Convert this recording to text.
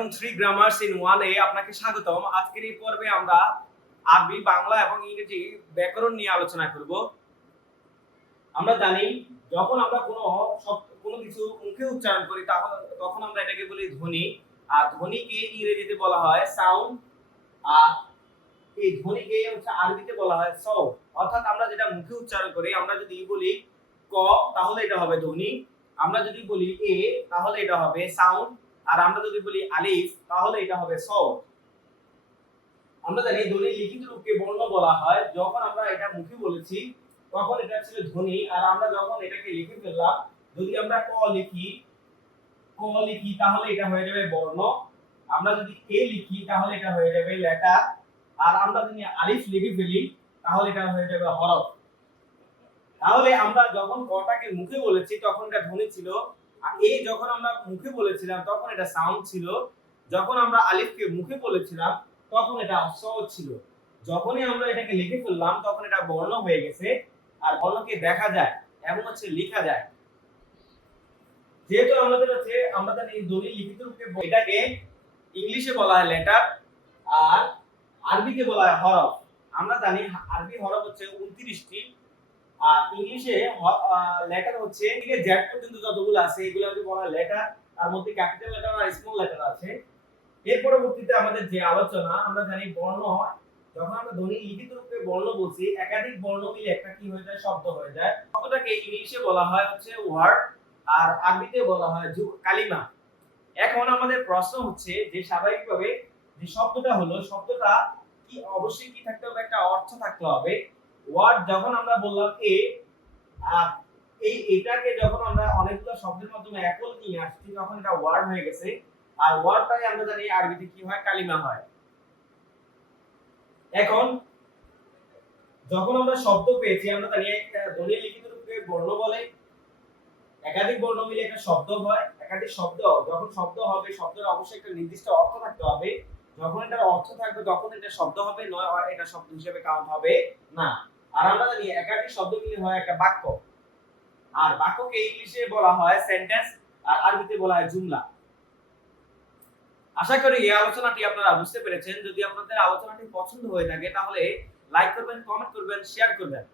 আলাইকুম, 3 grammars in 1 এ আপনাকে স্বাগতম। আজকের এই পর্বে আমরা আরবি, বাংলা এবং ইংরেজি ব্যাকরণ নিয়ে আলোচনা করব। আমরা জানি যখন আমরা কোনো কিছু মুখে উচ্চারণ করি তখন আমরা এটাকে বলি ধ্বনি, আর ধ্বনিকে ইংরেজিতে বলা হয় সাউন্ড, আর এই ধ্বনিকে আরবিতে বলা হয় সাউন্ড। অর্থাৎ আমরা যেটা মুখে উচ্চারণ করি, আমরা যদি বলি ক তাহলে এটা হবে ধ্বনি, আমরা যদি বলি এ তাহলে এটা হবে সাউন্ড, আর আমরা যদি বলি আলিফ তাহলে এটা হবে সাউন্ড। আমরা জানি ধ্বনির লিখিত রূপকে বর্ণ বলা হয়। যখন আমরা এটা মুখে বলেছি তখন এটা ছিল ধ্বনি, আর আমরা যখন এটাকে লিখে ফেললাম, যদি আমরা ক লিখি তাহলে এটা হয়ে যাবে বর্ণ, আমরা যদি এ লিখি তাহলে এটা হয়ে যাবে লেটার, আর আমরা যদি আলিফ লিখে ফেলি তাহলে এটা হয়ে যাবে হরফ। তাহলে আমরা যখন কটাকে মুখে বলেছি তখন এটা ধ্বনি ছিল, আর এই যখন আমরা মুখে বলেছিলাম তখন এটা সাউন্ড ছিল, যখন আমরা আলিফকে মুখে বলেছিলাম তখন এটা সাউন্ড ছিল। যখনই আমরা এটাকে লিখে ফেললাম তখন এটা বর্ণ হয়ে গেছে, আর বর্ণকে দেখা যায় এবং লেখা যায়। যেহেতু আমরা জানি ধ্বনি লিখিত রূপে এটাকে ইংলিশে বলা হয় লেটার, আর আরবিতে বলা হয় হরফ। আমরা জানি আরবি হরফ হচ্ছে 29টি, আর ইংলিশে লেটার হচ্ছে থেকে জেড পর্যন্ত যতগুলো আছে এগুলোকে বলা হয় লেটার। তার মধ্যে ক্যাপিটাল লেটার আর স্মল লেটার আছে। এর পরবর্তীতে আমাদের যে আলোচনা, আমরা জানি বর্ণ হয়, যখন আমরা ধ্বনি লিখিত রূপে বর্ণ বলছি একাধিক বর্ণ মিলে একটা কি হয়ে যায়, শব্দ হয়ে যায়। শব্দটাকে ইংলিশে বলা হয় ওয়ার্ড, আর আরবিতে বলা হয় কালিমা। এখন আমাদের প্রশ্ন হচ্ছে যে স্বাভাবিকভাবে যে শব্দটা হলো, শব্দটা কি অবশ্যই কি থাকতে হবে, একটা অর্থ থাকতে হবে। ওয়ার্ড যখন আমরা বললাম আর এটাকে যখন আমরা অনেকগুলো শব্দের মাধ্যমে একল নিয়ে আসছি তখন এটা ওয়ার্ড হয়ে গেছে, আর ওয়ার্ডটাই আমরা জানি আরবিতে কি হয়, কালিমা হয়। এখন যখন আমরা শব্দ পেয়েছি, আমরা জানি একটা ধ্বনি লিখিত রূপে বর্ণ বলে, একাধিক বর্ণ মিলে একটা শব্দ হয়। একাধিক শব্দ যখন শব্দ হবে, শব্দের অবশ্যই একটা নির্দিষ্ট অর্থ থাকতে হবে। যখন এটার অর্থ থাকবে তখন এটা শব্দ হবে, নয় এটা শব্দ হিসেবে কাউন্ট হবে না। আর আমরা জানি একাধিক শব্দ মিলে হয় একটা বাক্য, আর বাক্যকে ইংলিশে বলা হয় সেন্টেন্স, আর আরবিতে বলা হয় জুমলা। আশা করি এই আলোচনাটি আপনারা বুঝতে পেরেছেন। যদি আপনাদের আলোচনাটি পছন্দ হয়ে থাকে তাহলে লাইক করবেন, কমেন্ট করবেন, শেয়ার করবেন।